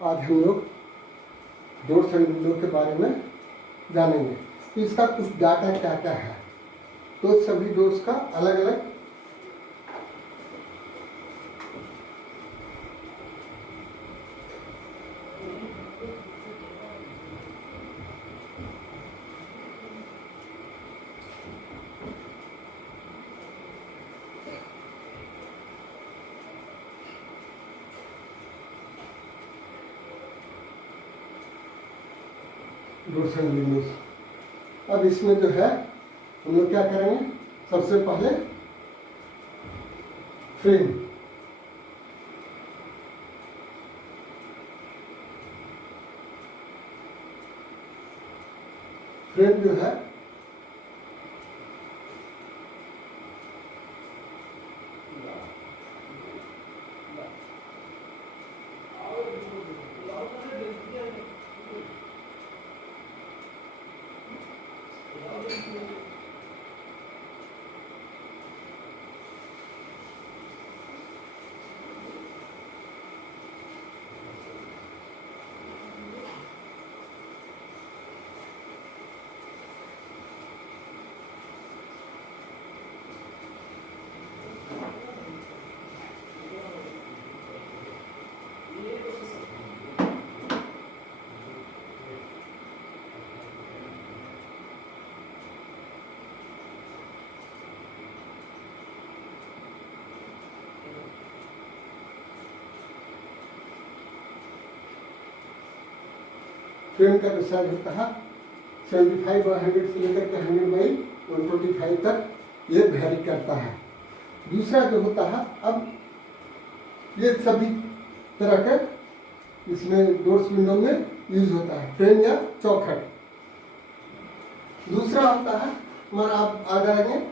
आज हम लोग डोर्स एंड विंडो के बारे में जानेंगे। तो इसका कुछ डाटा क्या क्या है, तो सभी डोर्स का अलग अलग डोर्स एंड विंडोज। अब इसमें जो है हम लोग क्या करेंगे, सबसे पहले फ्रेम। फ्रेम जो है फ्रेम का जो साइज होता है 75/100 से लेकर के 100/125 तक ये वेरी करता है। दूसरा जो होता है, अब ये सभी तरह के इसमें डोर्स विंडो में यूज होता है, फ्रेम या चौखट। दूसरा होता है हमारा, आप आ जाएंगे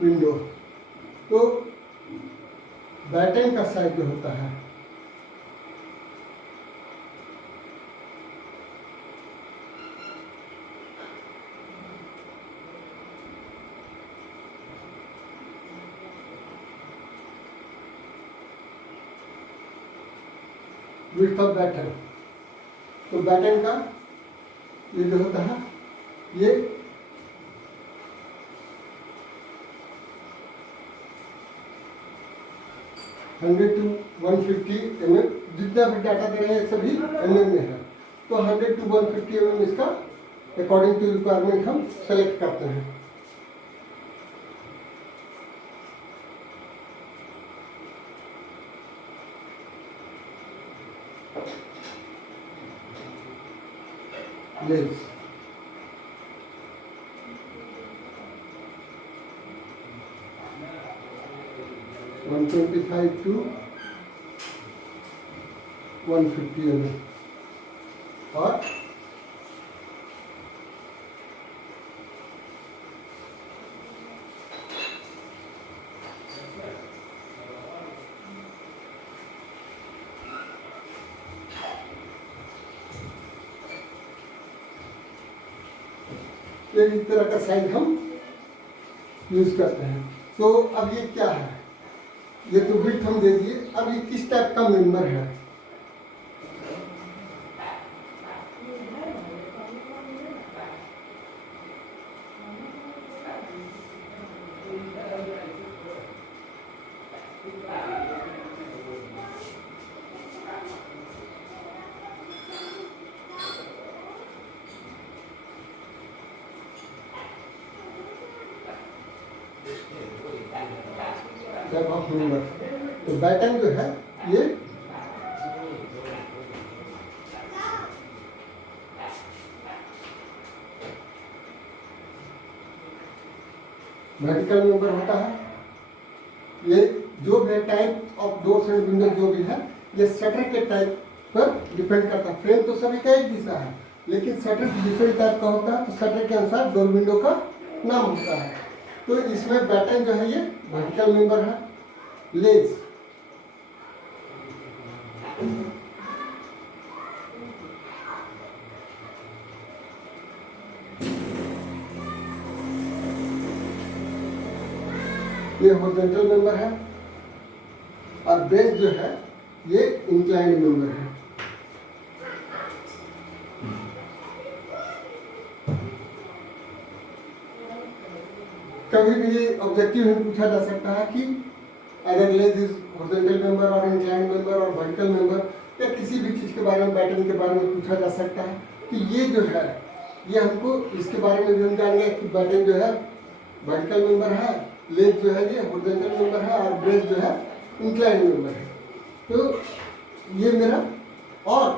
विंडो। तो बैटन का साइज जो होता है विड्थ ऑफ बैटन, तो बैटन का ये जो होता है ये 100 to 150 mm, जितना भी डाटा दे रहे हैं सभी mm में है। तो 100 to 150 mm इसका अकॉर्डिंग टू रिक्वायरमेंट हम सेलेक्ट करते हैं। लेंस 125 to 150 mm और ये इस तरह का साइज हम यूज करते हैं। तो अब ये क्या है, ये तो विड्थ हम दे दिए। अब ये किस टाइप का मेंबर है, टाइप ऑफ मेंबर। तो बैटन जो है ये वर्टिकल मेंबर होता है। ये जो भी type of doors and window जो भी है ये शटर के टाइप पर डिपेंड करता है। फ्रेम तो सभी का एक जैसा है, लेकिन शटर डिफरेंट टाइप का होता है, तो शटर के अनुसार डोर विंडो का नाम होता है। तो इसमें बैटन जो है ये वर्टिकल मेंबर है। लेज ये हॉरिजॉन्टल मेंबर है, और बेस जो है ये इंक्लाइंड मेंबर है। कभी भी ये ऑब्जेक्टिव में पूछा जा सकता है कि अगर लेज इज हॉरिजॉन्टल मेंबर और इंक्लाइंड मेंबर और वर्टिकल मेंबर, या किसी भी चीज़ के बारे में, बैटन के बारे में पूछा जा सकता है। तो ये जो है ये हमको इसके बारे में भी हम जानेंगे कि बैटन जो है वर्टिकल मेंबर है, लेज जो है ये हॉरिजॉन्टल मेंबर है, और ब्रेस जो है इंक्लाइंड मेंबर है। तो ये मेरा, और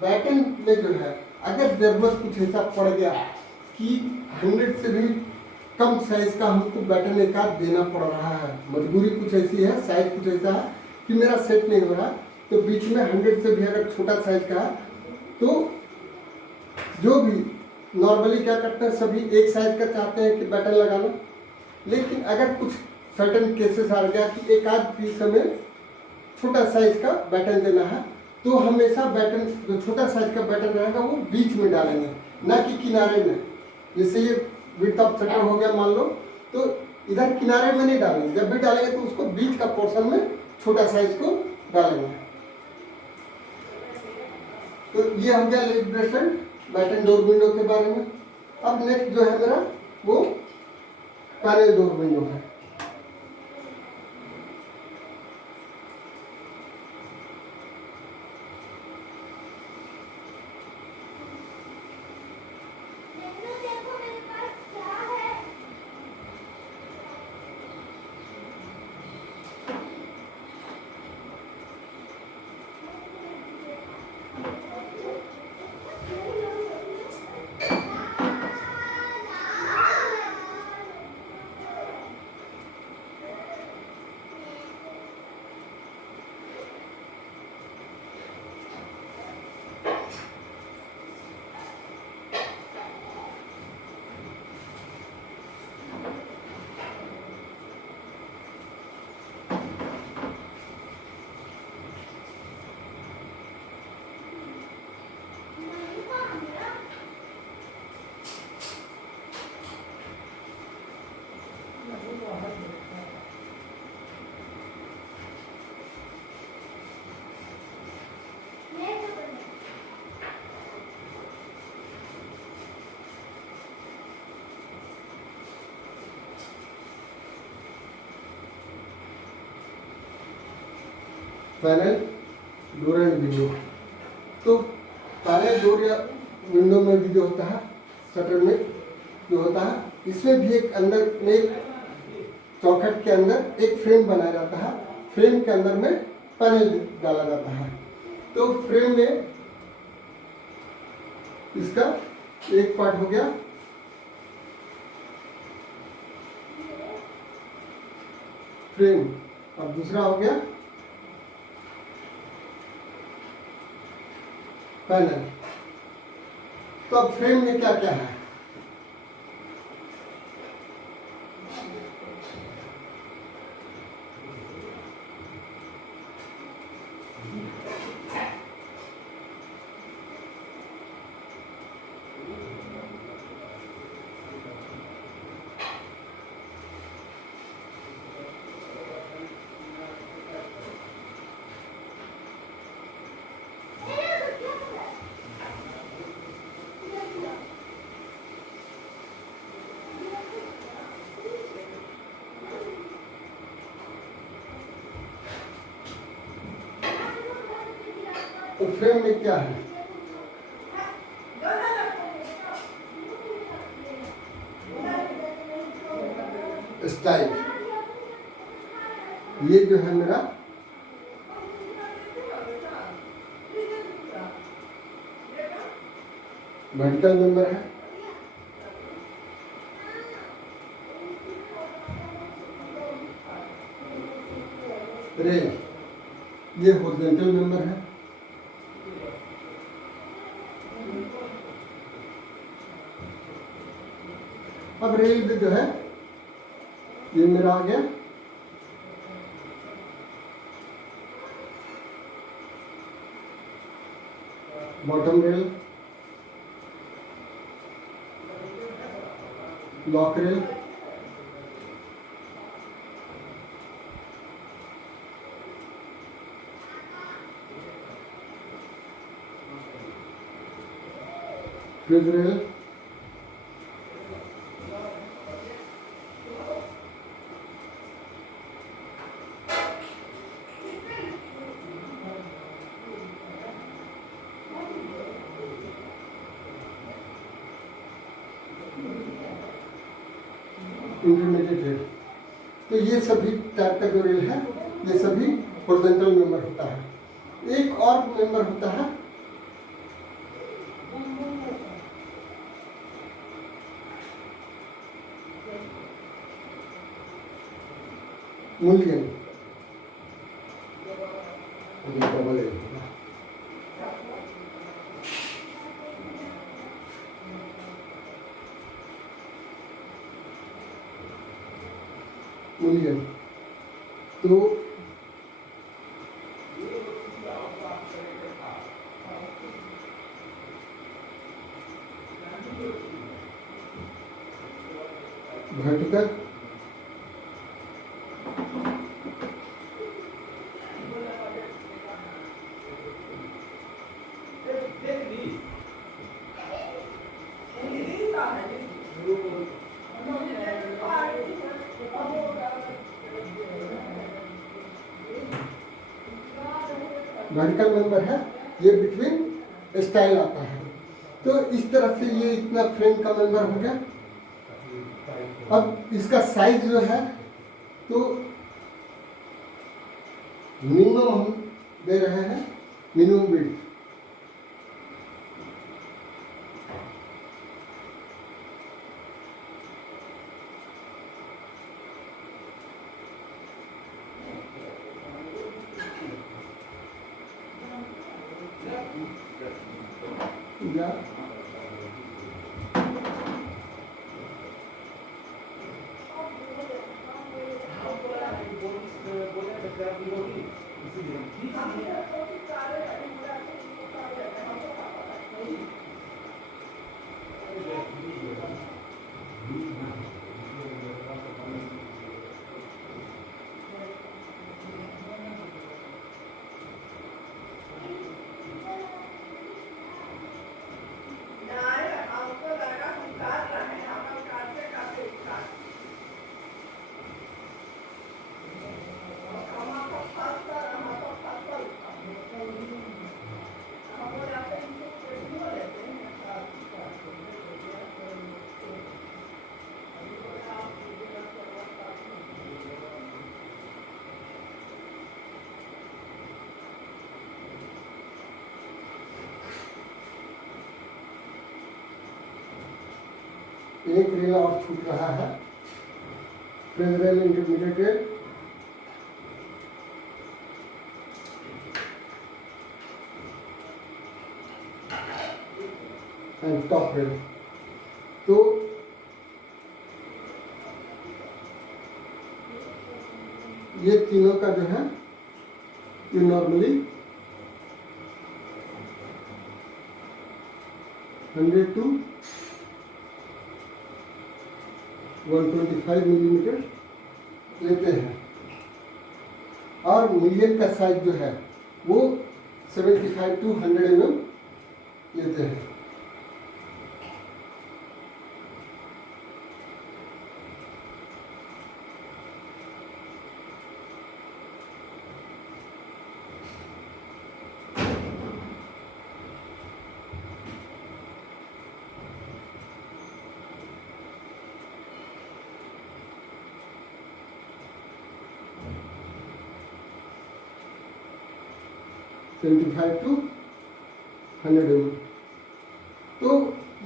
बैटन में जो है अगर जरूरत कुछ ऐसा पड़ गया कि 100 से भी कम साइज का हमको बैटन एक आध देना पड़ रहा है, मजबूरी कुछ ऐसी है, साइज कुछ ऐसा है कि मेरा सेट नहीं हो रहा, तो बीच में 100 से भी अगर छोटा साइज का है तो जो भी नॉर्मली क्या करते हैं, सभी एक साइज का चाहते हैं कि बैटन लगा लो। लेकिन अगर कुछ सर्टन केसेस आ गया कि एक आध पीस हमें छोटा साइज का बैटन देना है, तो हमेशा बैटन जो छोटा साइज का बैटन रहेगा वो बीच में डालेंगे, ना कि किनारे में। जैसे ये विड्थ ऑफ शटर हो गया मान लो, तो इधर किनारे में नहीं डालेंगे, जब भी डालेंगे तो उसको बीच का पोर्शन में छोटा साइज को डालेंगे। तो ये हो गया लेज ब्रेसलेट बैटन डोर विंडो के बारे में। अब नेक्स्ट जो है मेरा वो पैनल डोर विंडो है। Panel door and window. तो पैनल डोर या विंडो में भी जो होता है, शटर में जो होता है, इसमें भी एक अंदर में एक चौखट के अंदर एक फ्रेम बनाया जाता है। फ्रेम के अंदर में पैनल डाला जाता है। तो फ्रेम में इसका एक पार्ट हो गया फ्रेम, और दूसरा हो गया पैनल। तो अब फ्रेम में क्या क्या है? तो फ्रेम में क्या है? स्टाइल। ये जो है मेरा वर्टिकल मेंबर है। रेल, ये हॉरिजॉन्टल मेंबर है। अब रेल में जो है ये मेरा आ गया bottom rail, lock rail, fuse rail, intermediate rail. तो ये सभी टाइप का जो रेल है ये सभी हॉरिजॉन्टल मेंबर होता है। एक और मेंबर होता है मूल्यन, डबल एल होगा। मूल्यन तो वर्टिकल, वर्टिकल मेंबर है, ये बिटवीन स्टाइल आता है। तो इस तरह से ये इतना फ्रेम का मेंबर हो गया। अब इसका साइज जो है तो मिनिमम हम दे रहे हैं मिनिमम विड्थ, या एक रेल और छूट रहा है, frame rail, intermediate rail, and top rail. तो ये तीनों का जो है ये नॉर्मली 100 to 125 मिलीमीटर लेते हैं। और मिलियन का साइज जो है वो 75 to 100 mm लेते हैं। 75 to 100 mm। तो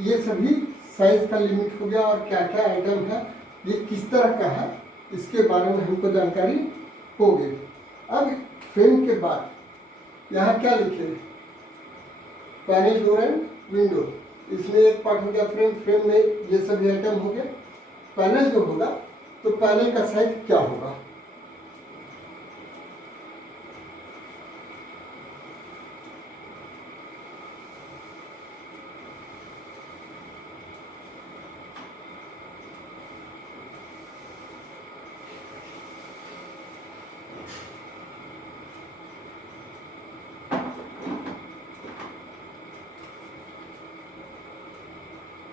ये सभी साइज का लिमिट हो गया और क्या क्या आइटम है, ये किस तरह का है, इसके बारे में हमको जानकारी हो गई। अब फ्रेम के बाद यहाँ क्या लिखे, पैनल, डोर एंड विंडो। इसमें एक पार्ट हो गया फ्रेम, फ्रेम में ये सभी आइटम हो गए। पैनल जो होगा तो पैनल का साइज क्या होगा,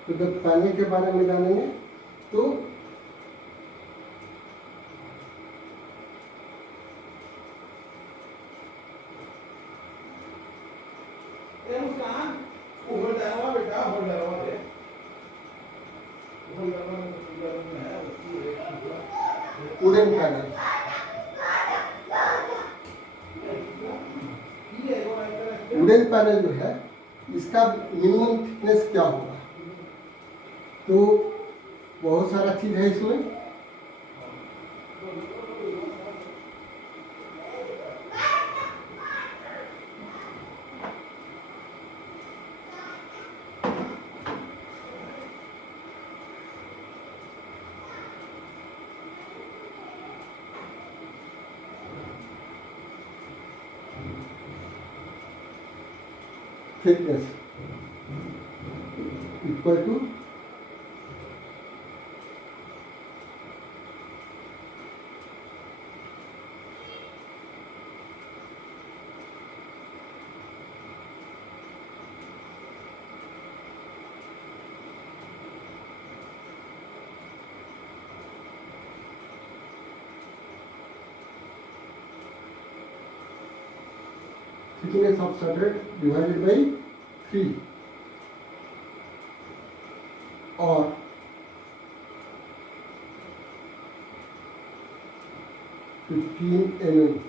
तो जब पैनल के बारे में जानेंगे तो वुडन पैनल, वुडन पैनल जो है इसका मिनिमम थिकनेस क्या होगा, तो बहुत सारा चीज है इसमें। Thickness equal to thickness of substrate divided by 3 और mm।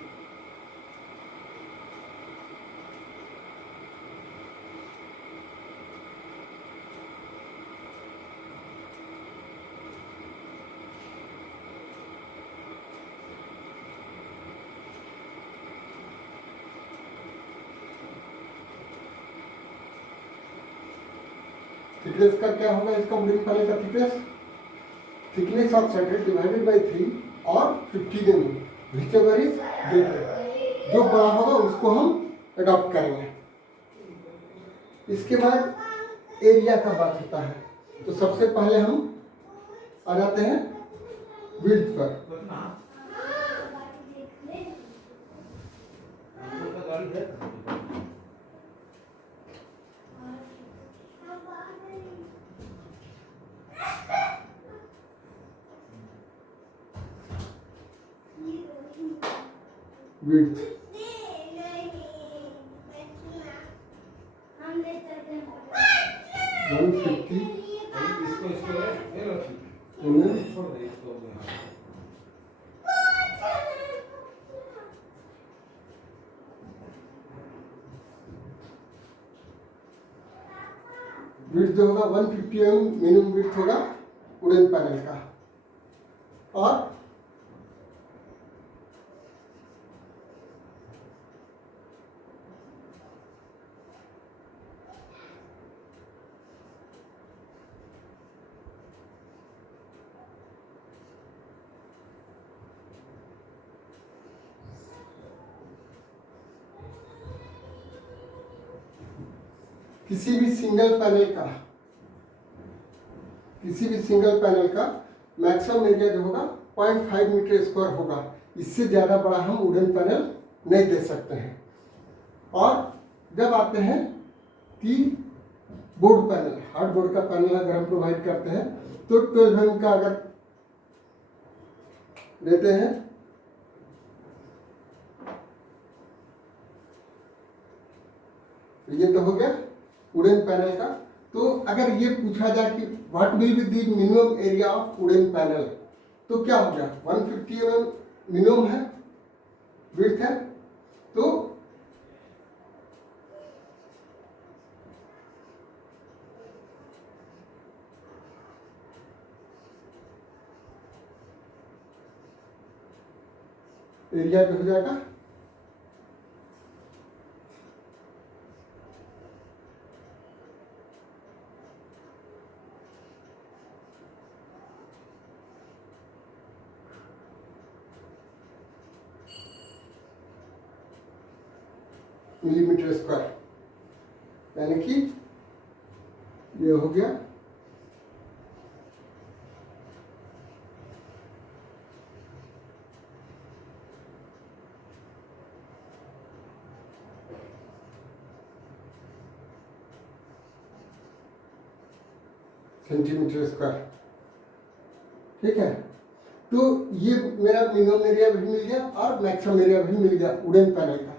थिकनेस का क्या होगा, इसका वुडन पैनल का thickness, thickness of substrate divided by 3 और 15 mm, व्हिचएवर इज ग्रेटर। जो बड़ा होगा उसको हम अडॉप्ट करेंगे। इसके बाद एरिया का बात होता है, तो सबसे पहले हम आ जाते हैं विड्थ पर। विड्थ 150 विड्थ जो होगा 150 mm मिनिमम विड्थ होगा वुडन पैनल का। और किसी भी सिंगल पैनल का मैक्सिमम एरिया जो होगा 0.5 मीटर स्क्वायर होगा। इससे ज़्यादा बड़ा हम वुडन पैनल नहीं दे सकते हैं। और जब आते हैं कि बोर्ड पैनल, हार्ड बोर्ड का पैनल अगर हम प्रोवाइड करते हैं तो 12 mm का अगर देते हैं ये तो हो गया वुडन पैनल का। तो अगर ये पूछा जाए कि what will be the minimum area of wooden panel, तो क्या हो गया 150 mm मिनिमम है, विड्थ है, तो एरिया जो हो जाएगा मिलीमीटर स्क्वायर, यानी कि ये हो गया सेंटीमीटर स्क्वायर। ठीक है, तो ये मेरा मिनिमम एरिया भी मिल गया और मैक्सिमम एरिया भी मिल गया वुडन पैनल का।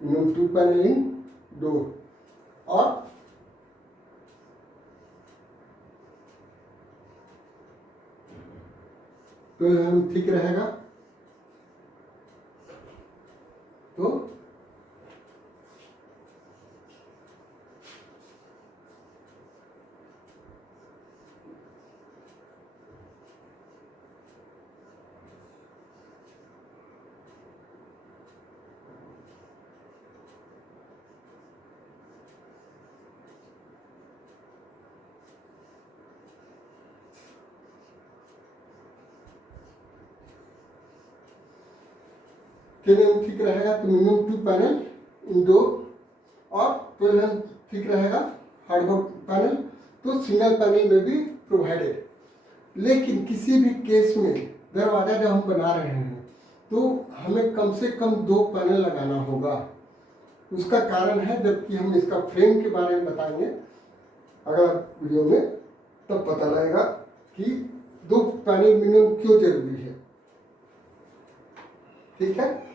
मिनिमम 2 पैनल इन डोर, और तो हम ठीक रहेगा। तो मिनिमम ठीक रहेगा, तो मिनिमम 2 पैनल इंडोर, और 12 ठीक रहेगा हार्डबोर्ड पैनल, तो सिंगल पैनल में भी प्रोवाइडेड। लेकिन किसी भी केस में दरवाज़ा जब हम बना रहे हैं तो हमें कम से कम 2 पैनल लगाना होगा। उसका कारण है, जबकि हम इसका फ्रेम के बारे में बताएंगे अगला वीडियो में, तब पता लगेगा कि 2 पैनल मिनिमम क्यों जरूरी है। ठीक है।